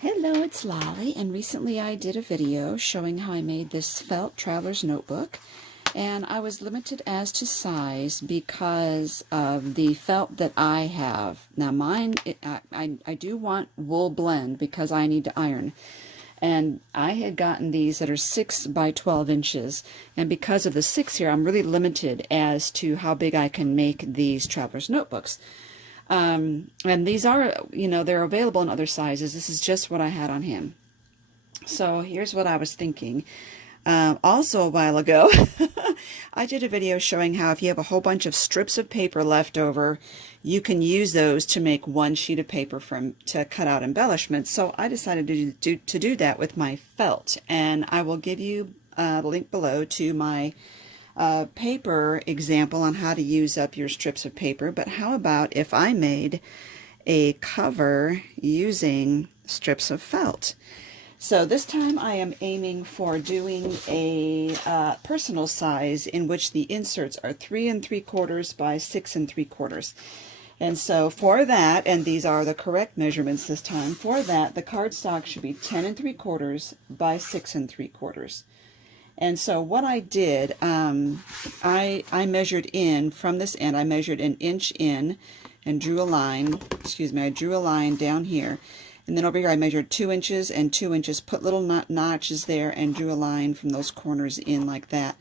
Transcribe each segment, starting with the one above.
Hello, it's Lolly, and recently I did a video showing how I made this felt traveler's notebook, and I was limited as to size because of the felt that I have. Now mine, I do want wool blend because I need to iron, and I had gotten these that are 6 by 12 inches, and because of the 6 here, I'm really limited as to how big I can make these traveler's notebooks. And these are, they're available in other sizes. This is just what I had on hand. So here's what I was thinking. Also a while ago, I did a video showing how if you have a whole bunch of strips of paper left over, you can use those to make one sheet of paper to cut out embellishments. So I decided to do that with my felt, and I will give you the link below to my paper example on how to use up your strips of paper. But how about if I made a cover using strips of felt? So this time I am aiming for doing a personal size in which the inserts are 3 3/4 by 6 3/4. And so for that, and these are the correct measurements this time, for that the cardstock should be 10 3/4 by 6 3/4. And so what I did, I measured in from this end. I measured an inch in and drew a line. Excuse me, I drew a line down here. And then over here I measured 2 inches and 2 inches, put little notches there, and drew a line from those corners in like that.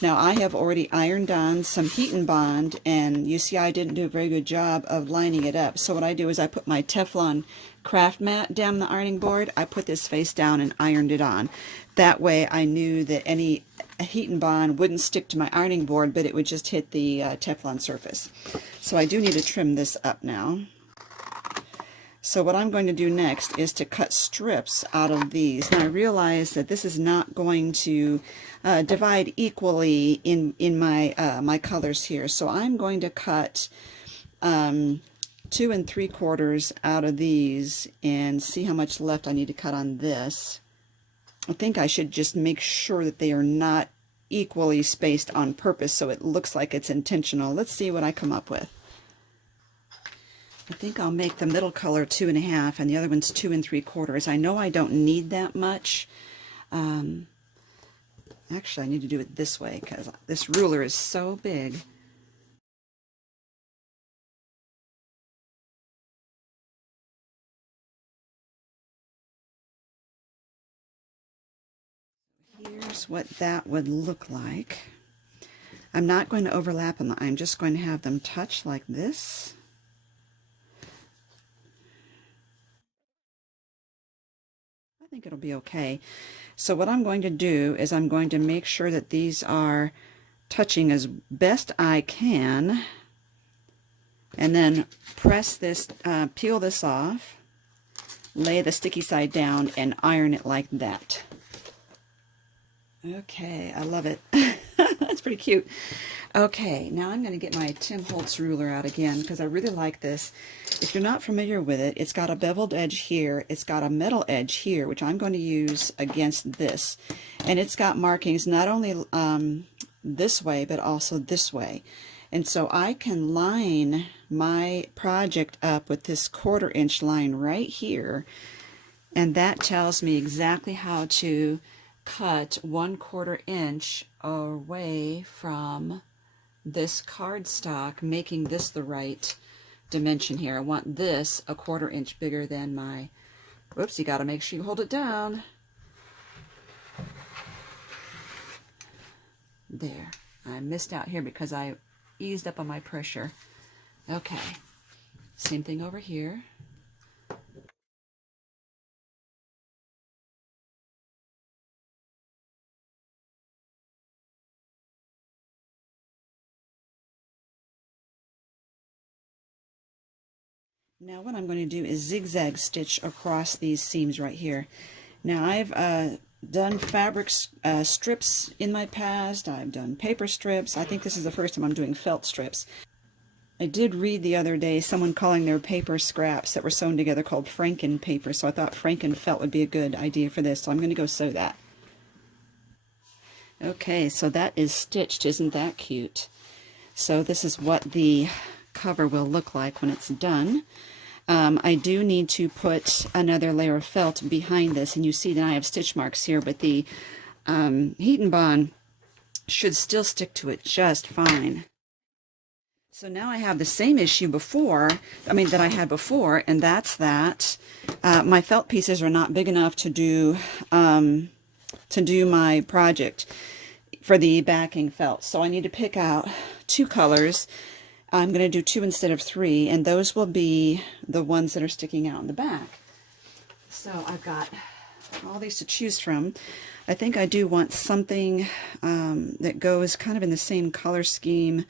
Now I have already ironed on some heat and bond, and you see I didn't do a very good job of lining it up. So what I do is I put my Teflon craft mat down the ironing board. I put this face down and ironed it on. That way I knew that any heat and bond wouldn't stick to my ironing board, but it would just hit the Teflon surface. So I do need to trim this up now. So what I'm going to do next is to cut strips out of these. Now I realize that this is not going to divide equally in my my colors here. So I'm going to cut 2 3/4 out of these and see how much left I need to cut on this. I think I should just make sure that they are not equally spaced on purpose so it looks like it's intentional. Let's see what I come up with. I think I'll make the middle color 2 1/2 and the other one's 2 3/4. I know I don't need that much. Actually, I need to do it this way because this ruler is so big. Here's what that would look like. I'm not going to overlap them. I'm just going to have them touch like this. I think it'll be okay. So what I'm going to do is I'm going to make sure that these are touching as best I can, and then press this, peel this off, lay the sticky side down, and iron it like that. Okay, I love it. That's pretty cute. Okay, now I'm going to get my Tim Holtz ruler out again because I really like this. If you're not familiar with it, it's got a beveled edge here. It's got a metal edge here, which I'm going to use against this. And it's got markings not only this way, but also this way. And so I can line my project up with this 1/4 inch line right here. And that tells me exactly how to cut 1/4 inch away from this cardstock, making this the right dimension here. I want this 1/4 inch bigger than my, whoops, you got to make sure you hold it down. There. I missed out here because I eased up on my pressure. Okay. Same thing over here. Now what I'm going to do is zigzag stitch across these seams right here. Now I've done fabric strips in my past. I've done paper strips. I think this is the first time I'm doing felt strips. I did read the other day someone calling their paper scraps that were sewn together called Franken paper, so I thought Frankenfelt would be a good idea for this, so I'm going to go sew that. Okay, so that is stitched. Isn't that cute? So this is what the cover will look like when it's done. I do need to put another layer of felt behind this, and you see that I have stitch marks here, but the heat and bond should still stick to it just fine. So now I have the same issue that I had before, and that's that my felt pieces are not big enough to do my project for the backing felt. So I need to pick out 2 colors. I'm going to do 2 instead of 3, and those will be the ones that are sticking out in the back. So I've got all these to choose from. I think I do want something that goes kind of in the same color scheme.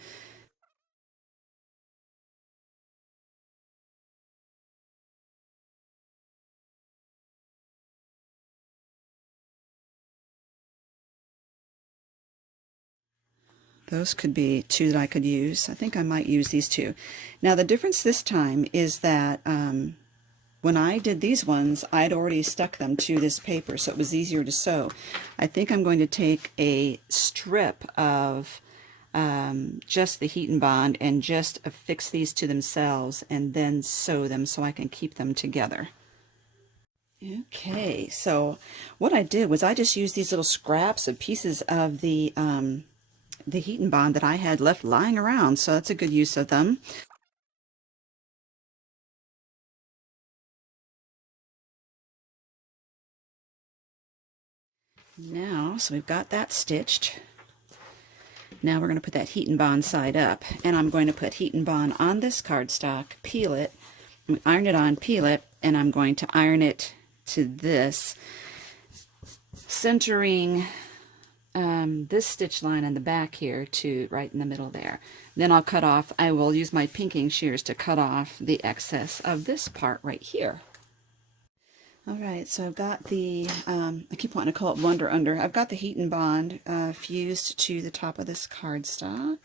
Those could be 2 that I could use. I think I might use these 2. Now the difference this time is that when I did these ones, I'd already stuck them to this paper, so it was easier to sew. I think I'm going to take a strip of just the heat and bond and just affix these to themselves and then sew them so I can keep them together. Okay, so what I did was I just used these little scraps of pieces of the heat and bond that I had left lying around, so that's a good use of them. Now, so we've got that stitched. Now we're going to put that heat and bond side up, and I'm going to put heat and bond on this cardstock, peel it, iron it on, peel it, and I'm going to iron it to this, centering this stitch line in the back here to right in the middle there. Then I'll cut off, I will use my pinking shears to cut off the excess of this part right here. Alright, so I've got the, I keep wanting to call it Wonder Under. I've got the heat and bond fused to the top of this cardstock.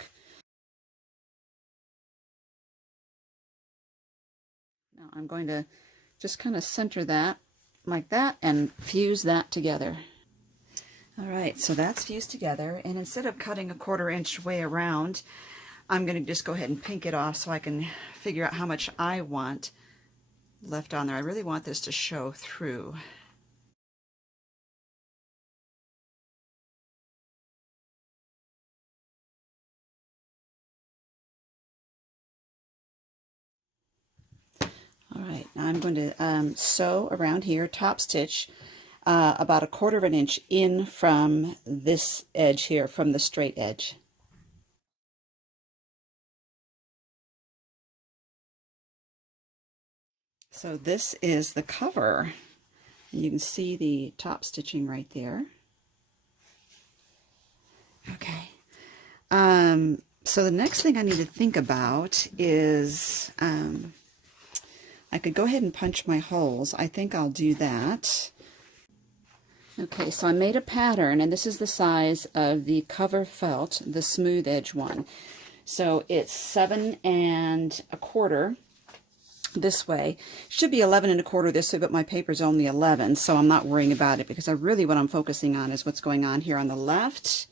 Now I'm going to just kind of center that like that and fuse that together. Alright, so that's fused together, and instead of cutting a 1/4 inch way around, I'm going to just go ahead and pink it off so I can figure out how much I want left on there. I really want this to show through. Alright, now I'm going to sew around here, top stitch, about a 1/4 inch in from this edge here, from the straight edge. So this is the cover. And you can see the top stitching right there. Okay. So the next thing I need to think about is I could go ahead and punch my holes. I think I'll do that. Okay, so I made a pattern, and this is the size of the cover felt, the smooth edge one. So it's 7 1/4 this way. Should be 11 1/4 this way, but my paper's only 11, so I'm not worrying about it because what I'm focusing on is what's going on here on the left.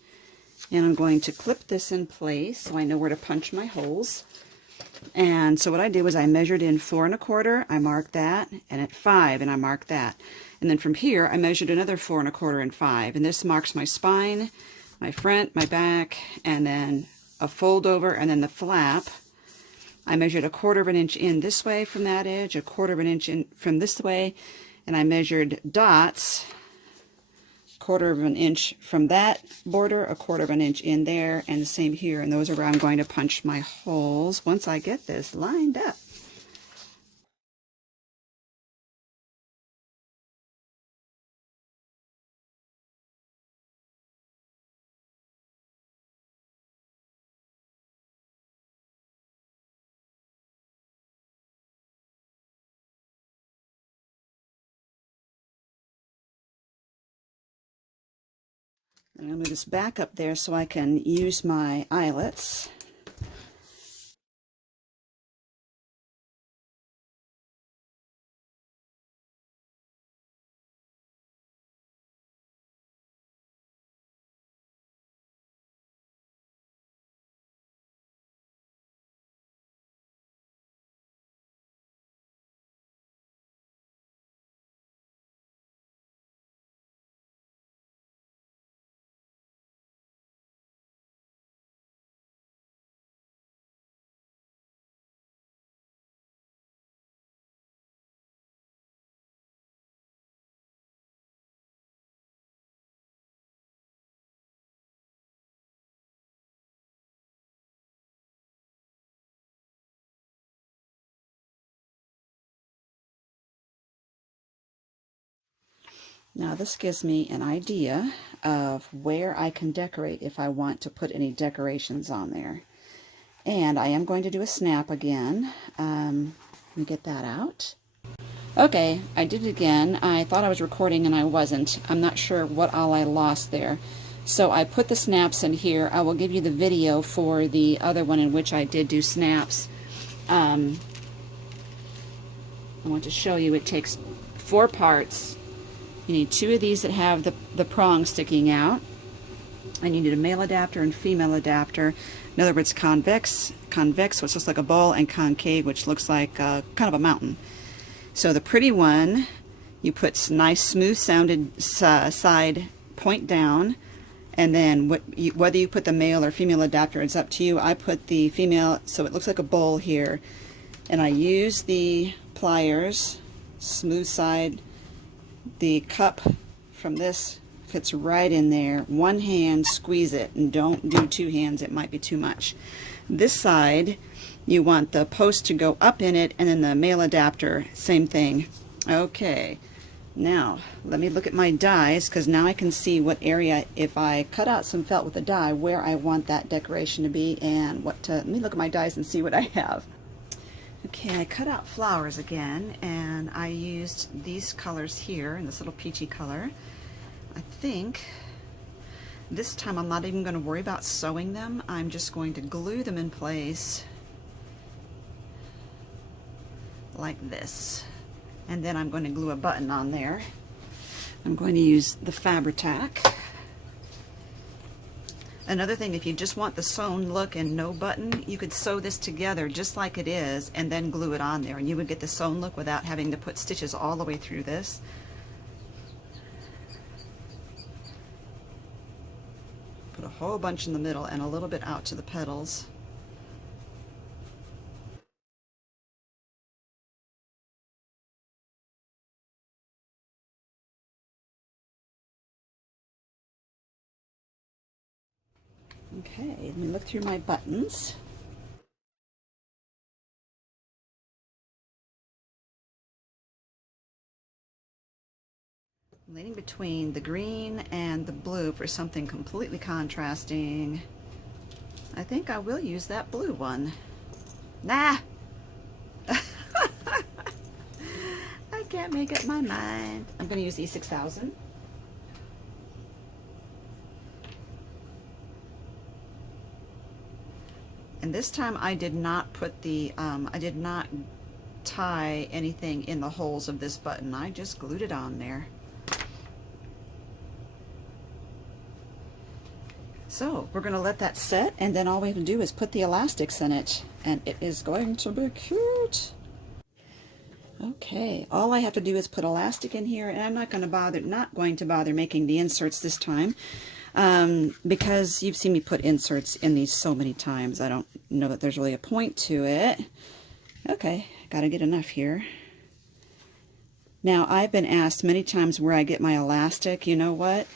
And I'm going to clip this in place so I know where to punch my holes. And so what I did was I measured in 4 1/4, I marked that, and at 5, and I marked that. And then from here, I measured another 4 1/4 and 5. And this marks my spine, my front, my back, and then a fold over, and then the flap. I measured a 1/4 inch in this way from that edge, a 1/4 inch in from this way, and I measured dots, 1/4 inch from that border, a 1/4 inch in there, and the same here, and those are where I'm going to punch my holes once I get this lined up. And I'll move this back up there so I can use my eyelets. Now this gives me an idea of where I can decorate if I want to put any decorations on there. And I am going to do a snap again. Let me get that out. Okay, I did it again. I thought I was recording and I wasn't. I'm not sure what all I lost there. So I put the snaps in here. I will give you the video for the other one in which I did do snaps. I want to show you it takes 4 parts. You need 2 of these that have the prongs sticking out. And you need a male adapter and female adapter. In other words, convex, which looks like a bowl, and concave, which looks like kind of a mountain. So the pretty one, you put nice smooth sounded side point down, and then whether you put the male or female adapter, it's up to you. I put the female so it looks like a bowl here, and I use the pliers, smooth side. The cup from this fits right in there. One hand, squeeze it, and don't do 2 hands, it might be too much. This side, you want the post to go up in it, and then the male adapter, same thing. Okay, now let me look at my dies, because now I can see what area, if I cut out some felt with a die, where I want that decoration to be, and let me look at my dies and see what I have. Okay, I cut out flowers again, and I used these colors here, in this little peachy color. I think this time I'm not even going to worry about sewing them. I'm just going to glue them in place like this. And then I'm going to glue a button on there. I'm going to use the Fabri-Tac. Another thing, if you just want the sewn look and no button, you could sew this together just like it is and then glue it on there, and you would get the sewn look without having to put stitches all the way through this. Put a whole bunch in the middle and a little bit out to the petals. Okay, let me look through my buttons. I'm leaning between the green and the blue for something completely contrasting. I think I will use that blue one. Nah! I can't make up my mind. I'm going to use E6000. And this time I did not put the, I did not tie anything in the holes of this button. I just glued it on there. So we're going to let that set, and then all we have to do is put the elastics in it, and it is going to be cute. Okay, all I have to do is put elastic in here, and I'm not going to bother making the inserts this time. Because you've seen me put inserts in these so many times, I don't know that there's really a point to it. Okay, gotta get enough here. Now, I've been asked many times where I get my elastic. You know what?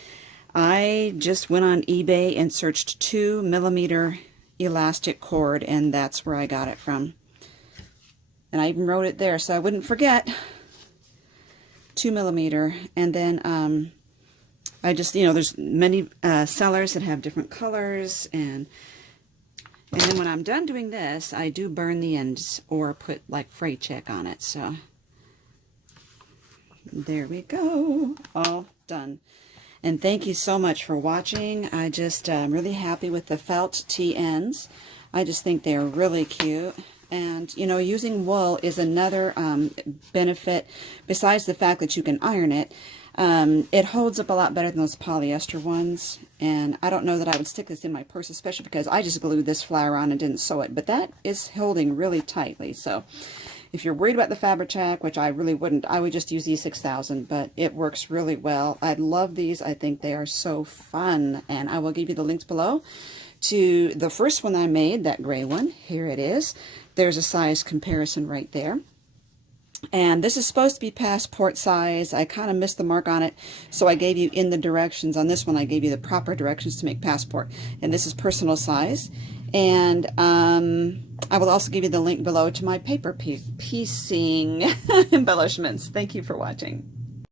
I just went on eBay and searched 2mm elastic cord, and that's where I got it from. And I even wrote it there so I wouldn't forget. 2mm, and then I just, there's many sellers that have different colors, and then when I'm done doing this, I do burn the ends or put like freight check on it. So there we go, all done. And thank you so much for watching. I just am really happy with the felt T ends. I just think they're really cute. And, using wool is another benefit, besides the fact that you can iron it. It holds up a lot better than those polyester ones, and I don't know that I would stick this in my purse, especially because I just glued this flower on and didn't sew it, but that is holding really tightly. So if you're worried about the Fabri-Tac, which I really wouldn't, I would just use E6000, but it works really well. I love these. I think they are so fun, and I will give you the links below to the first one I made, that gray one. Here it is. There's a size comparison right there. And this is supposed to be passport size. I kind of missed the mark on it, so I gave you in the directions. On this one, I gave you the proper directions to make passport. And this is personal size. And I will also give you the link below to my paper piecing embellishments. Thank you for watching.